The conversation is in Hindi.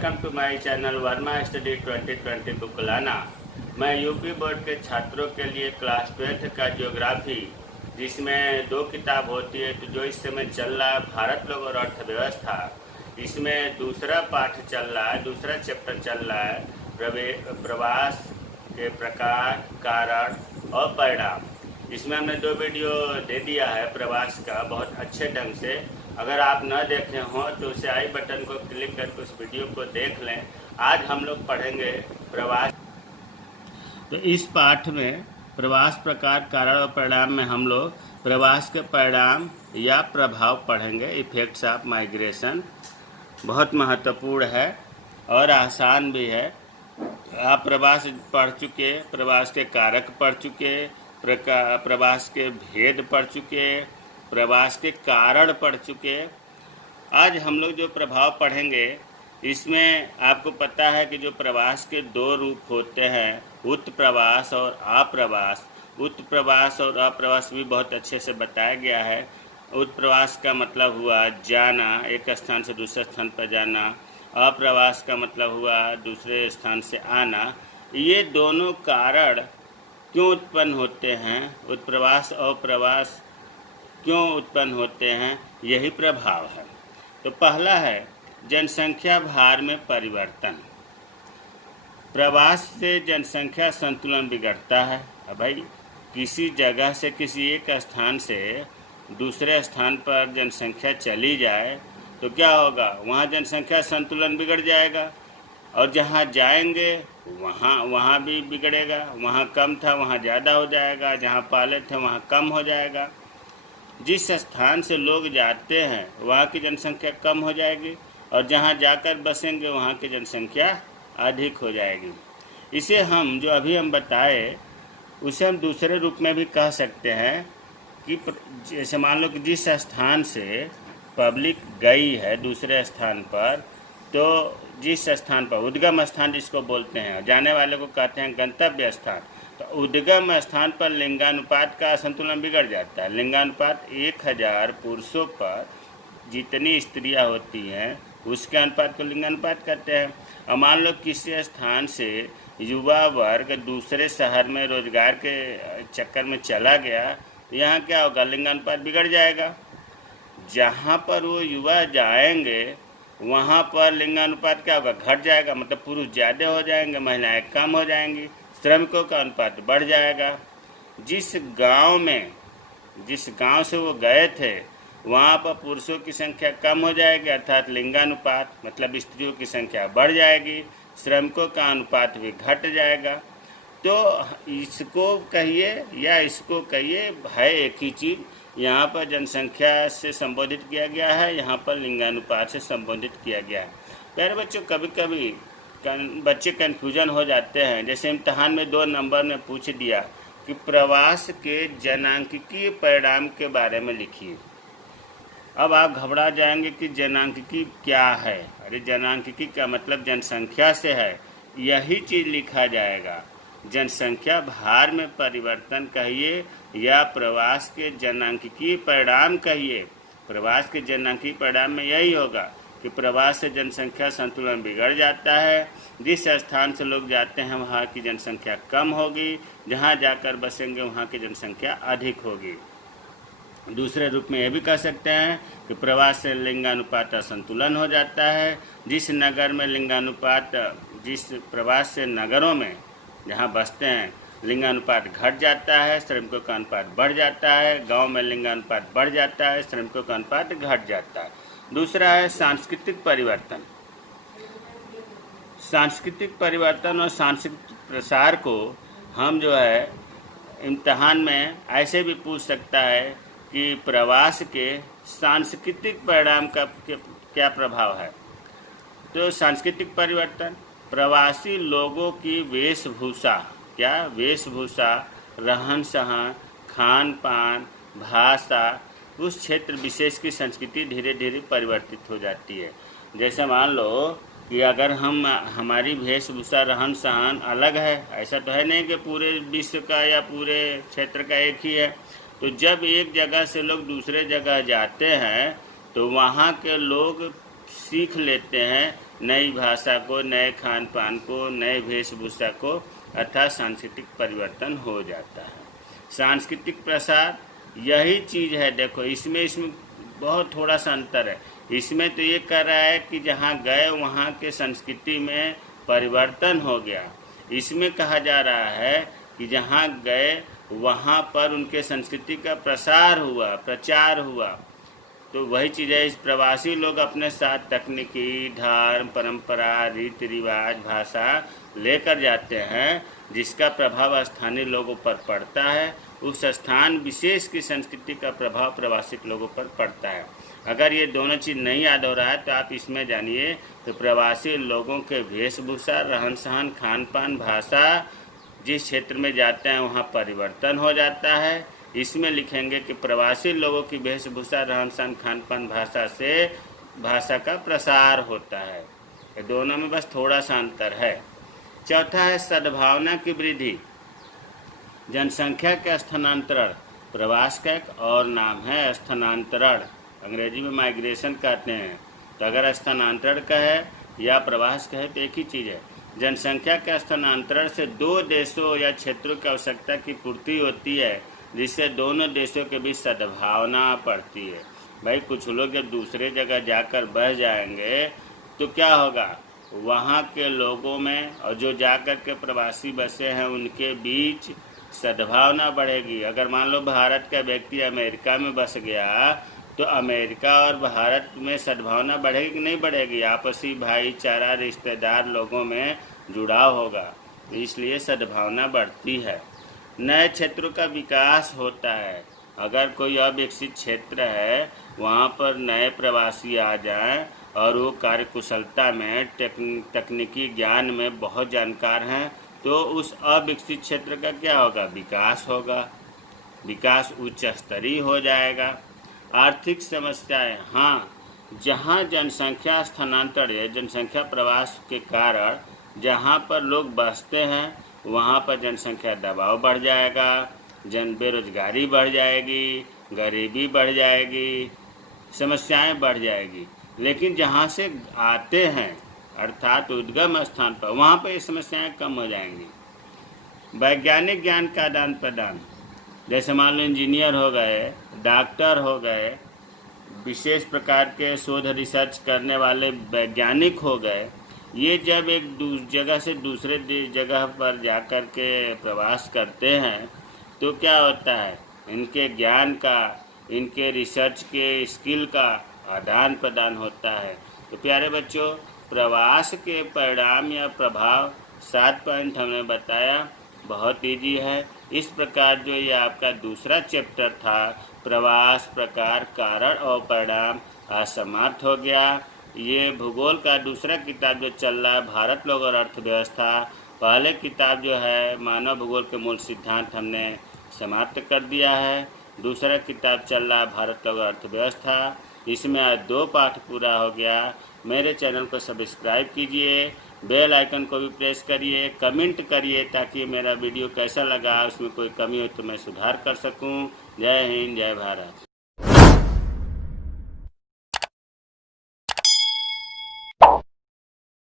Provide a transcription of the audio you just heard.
Welcome to my channel Verma study 2020 बुकलाना। मैं यूपी बोर्ड के छात्रों के लिए क्लास 12th का ज्योग्राफी, जिसमें 2 किताब होती है, तो जो इस समय चल रहा है भारत लोग और अर्थव्यवस्था, इसमें दूसरा पाठ चल रहा है, दूसरा चैप्टर चल रहा है प्रवास के प्रकार, कारण और परिणाम। इसमें हमने 2 वीडियो दे दिया है प्रवास का बहुत अच्छे ढंग से। अगर आप न देखे हों तो उसे आई बटन को क्लिक करके उस वीडियो को देख लें। आज हम लोग पढ़ेंगे प्रवास। तो इस पाठ में प्रवास प्रकार, कारण और परिणाम में हम लोग प्रवास के परिणाम या प्रभाव पढ़ेंगे। इफेक्ट्स ऑफ माइग्रेशन बहुत महत्वपूर्ण है और आसान भी है। आप प्रवास पढ़ चुके, प्रवास के कारक पढ़ चुके, प्रवास के भेद पढ़ चुके, प्रवास के कारण पढ़ चुके। आज हम लोग जो प्रभाव पढ़ेंगे, इसमें आपको पता है कि जो प्रवास के 2 रूप होते हैं, उत्प्रवास और अप्रवास। उत्प्रवास और अप्रवास भी बहुत अच्छे से बताया गया है। उत्प्रवास का मतलब हुआ जाना, एक स्थान से दूसरे स्थान पर जाना। अप्रवास का मतलब हुआ दूसरे स्थान से आना। ये दोनों कारण क्यों उत्पन्न होते हैं, उत्प्रवास और प्रवास क्यों उत्पन्न होते हैं, यही प्रभाव है। तो पहला है जनसंख्या भार में परिवर्तन। प्रवास से जनसंख्या संतुलन बिगड़ता है। अब भाई किसी जगह से, किसी एक स्थान से दूसरे स्थान पर जनसंख्या चली जाए तो क्या होगा, वहाँ जनसंख्या संतुलन बिगड़ जाएगा। और जहाँ जाएंगे वहाँ भी बिगड़ेगा। वहाँ कम था वहाँ ज़्यादा हो जाएगा, जहाँ पहले थे वहाँ कम हो जाएगा। जिस स्थान से लोग जाते हैं वहाँ की जनसंख्या कम हो जाएगी और जहाँ जाकर बसेंगे वहाँ की जनसंख्या अधिक हो जाएगी। इसे हम जो अभी हम बताए उसे हम दूसरे रूप में भी कह सकते हैं कि जैसे मान लो कि जिस स्थान से पब्लिक गई है दूसरे स्थान पर, तो जिस स्थान पर उद्गम स्थान जिसको बोलते हैं, जाने वाले को कहते हैं गंतव्य स्थान, तो उद्गम स्थान पर लिंगानुपात का असंतुलन बिगड़ जाता है। लिंगानुपात 1000 पुरुषों पर जितनी स्त्रियां होती हैं उसके अनुपात को लिंगानुपात कहते हैं। और मान लो किसी स्थान से युवा वर्ग दूसरे शहर में रोजगार के चक्कर में चला गया, तो यहाँ क्या होगा, लिंगानुपात बिगड़ जाएगा। जहाँ पर वो युवा जाएंगे वहाँ पर लिंगानुपात क्या होगा, घट जाएगा। मतलब पुरुष ज़्यादा हो जाएंगे, महिलाएं कम हो जाएंगी, श्रमिकों का अनुपात बढ़ जाएगा। जिस गांव से वो गए थे वहाँ पर पुरुषों की संख्या कम हो जाएगी, अर्थात लिंगानुपात, मतलब स्त्रियों की संख्या बढ़ जाएगी, श्रमिकों का अनुपात भी घट जाएगा। तो इसको कहिए या इसको कहिए, है एक ही चीज़। यहाँ पर जनसंख्या से संबोधित किया गया है, यहाँ पर लिंगानुपात से संबोधित किया गया है। प्यारे बच्चों, कभी कभी बच्चे कन्फ्यूजन हो जाते हैं। जैसे इम्तहान में 2 नंबर में पूछ दिया कि प्रवास के जनांकिकीय परिणाम के बारे में लिखिए। अब आप घबरा जाएंगे कि जनांकिकी क्या है। अरे जनांकिकी का मतलब जनसंख्या से है, यही चीज़ लिखा जाएगा। जनसंख्या भार में परिवर्तन कहिए या प्रवास के जनांकिकीय परिणाम कहिए। प्रवास के जनांकिकीय परिणाम में यही होगा कि प्रवास से जनसंख्या संतुलन बिगड़ जाता है। जिस स्थान से लोग जाते हैं वहाँ की जनसंख्या कम होगी, जहाँ जाकर बसेंगे वहाँ की जनसंख्या अधिक होगी। दूसरे रूप में यह भी कह सकते हैं कि प्रवास से लिंगानुपात असंतुलन हो जाता है। जिस नगर में लिंगानुपात, जिस प्रवास से नगरों में जहाँ बसते हैं लिंगानुपात घट जाता है, श्रमिकों का अनुपात बढ़ जाता है। गांव में लिंगानुपात बढ़ जाता है, श्रमिकों का अनुपात घट जाता है। दूसरा है सांस्कृतिक परिवर्तन। सांस्कृतिक परिवर्तन और सांस्कृतिक प्रसार को हम जो है इम्तहान में ऐसे भी पूछ सकता है कि प्रवास के सांस्कृतिक परिणाम का क्या प्रभाव है। तो सांस्कृतिक परिवर्तन, प्रवासी लोगों की वेशभूषा, क्या वेशभूषा, रहन सहन, खान पान, भाषा, उस क्षेत्र विशेष की संस्कृति धीरे धीरे परिवर्तित हो जाती है। जैसे मान लो कि अगर हमारी वेशभूषा, रहन सहन अलग है, ऐसा तो है नहीं कि पूरे विश्व का या पूरे क्षेत्र का एक ही है। तो जब एक जगह से लोग दूसरे जगह जाते हैं तो वहाँ के लोग सीख लेते हैं नई भाषा को, नए खान पान को, नए वेशभूषा को, अर्थात सांस्कृतिक परिवर्तन हो जाता है। सांस्कृतिक प्रसार यही चीज़ है। देखो इसमें बहुत थोड़ा सा अंतर है। इसमें तो ये कर रहा है कि जहाँ गए वहाँ के संस्कृति में परिवर्तन हो गया। इसमें कहा जा रहा है कि जहाँ गए वहाँ पर उनके संस्कृति का प्रसार हुआ, प्रचार हुआ। तो वही चीज़ है, इस प्रवासी लोग अपने साथ तकनीकी, धर्म, परंपरा, रीति रिवाज, भाषा लेकर जाते हैं, जिसका प्रभाव स्थानीय लोगों पर पड़ता है। उस स्थान विशेष की संस्कृति का प्रभाव प्रवासी लोगों पर पड़ता है। अगर ये दोनों चीज़ नहीं याद हो रहा है तो आप इसमें जानिए तो प्रवासी लोगों के वेशभूषा, रहन सहन, खान पान, भाषा, जिस क्षेत्र में जाते हैं वहाँ परिवर्तन हो जाता है। इसमें लिखेंगे कि प्रवासी लोगों की वेशभूषा, रहन सहन, खान पान, भाषा से भाषा का प्रसार होता है। दोनों में बस थोड़ा सा अंतर है। चौथा है सद्भावना की वृद्धि। जनसंख्या का स्थानांतरण प्रवास का एक और नाम है। स्थानांतरण अंग्रेजी में माइग्रेशन कहते हैं। तो अगर स्थानांतरण का है या प्रवास का है तो एक ही चीज़ है। जनसंख्या के स्थानांतरण से दो देशों या क्षेत्रों की आवश्यकता की पूर्ति होती है, जिससे दोनों देशों के बीच सद्भावना बढ़ती है। भाई कुछ लोग जब दूसरे जगह जाकर बस जाएंगे तो क्या होगा, वहाँ के लोगों में और जो जाकर के प्रवासी बसे हैं उनके बीच सद्भावना बढ़ेगी। अगर मान लो भारत का व्यक्ति अमेरिका में बस गया तो अमेरिका और भारत में सद्भावना बढ़ेगी कि नहीं बढ़ेगी? आपसी भाईचारा, रिश्तेदार लोगों में जुड़ाव होगा, इसलिए सद्भावना बढ़ती है। नए क्षेत्रों का विकास होता है। अगर कोई अविकसित क्षेत्र है वहाँ पर नए प्रवासी आ जाएं और वो कार्यकुशलता में, तकनीकी ज्ञान में बहुत जानकार हैं, तो उस अविकसित क्षेत्र का क्या होगा, विकास होगा। विकास उच्च स्तरीय हो जाएगा। आर्थिक समस्याएं, हाँ, जहाँ जनसंख्या स्थानांतरण या जनसंख्या प्रवास के कारण जहाँ पर लोग बसते हैं वहाँ पर जनसंख्या दबाव बढ़ जाएगा, बेरोजगारी बढ़ जाएगी, गरीबी बढ़ जाएगी, समस्याएं बढ़ जाएगी। लेकिन जहाँ से आते हैं अर्थात उद्गम स्थान पर, वहाँ पर ये समस्याएं कम हो जाएंगी। वैज्ञानिक ज्ञान का आदान प्रदान, जैसे मान लो इंजीनियर हो गए, डॉक्टर हो गए, विशेष प्रकार के शोध रिसर्च करने वाले वैज्ञानिक हो गए, ये जब एक जगह से दूसरे जगह पर जाकर के प्रवास करते हैं तो क्या होता है, इनके ज्ञान का, इनके रिसर्च के स्किल का आदान प्रदान होता है। तो प्यारे बच्चों, प्रवास के परिणाम या प्रभाव 7 पॉइंट हमने बताया, बहुत इजी है। इस प्रकार जो ये आपका दूसरा चैप्टर था प्रवास, प्रकार, कारण और परिणाम, आज समाप्त हो गया। ये भूगोल का दूसरा किताब जो चल रहा है भारत लोग और अर्थव्यवस्था, पहले किताब जो है मानव भूगोल के मूल सिद्धांत हमने समाप्त कर दिया है। दूसरा किताब चल रहा है भारत लोग और अर्थव्यवस्था, इसमें आज 2 पाठ पूरा हो गया। मेरे चैनल को सब्सक्राइब कीजिए, बेल आइकन को भी प्रेस करिए, कमेंट करिए ताकि मेरा वीडियो कैसा लगा, उसमें कोई कमी हो तो मैं सुधार कर सकूं। जय हिंद, जय भारत।